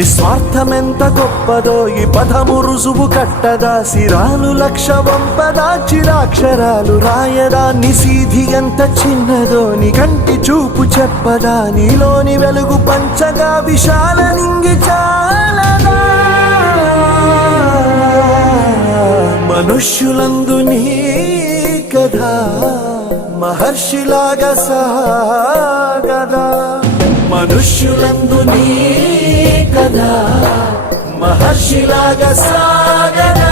నిస్వార్థమెంత గొప్పదో ఈ పదము రుజువు కట్టదా, సిరాలు లక్ష వంపదా, చిరాక్షరాలు రాయదా, నిసీధి ఎంత చిన్నదో నీ కంటి చూపు చెప్పదా, నీలోని వెలుగు పంచగా విశాల నింగి చాలదా. మనుష్యులందు నీ కథ మహర్షిలాగా సాగదా, మనుష్యులందు నీ కథ మహర్షిలాగా సాగదా.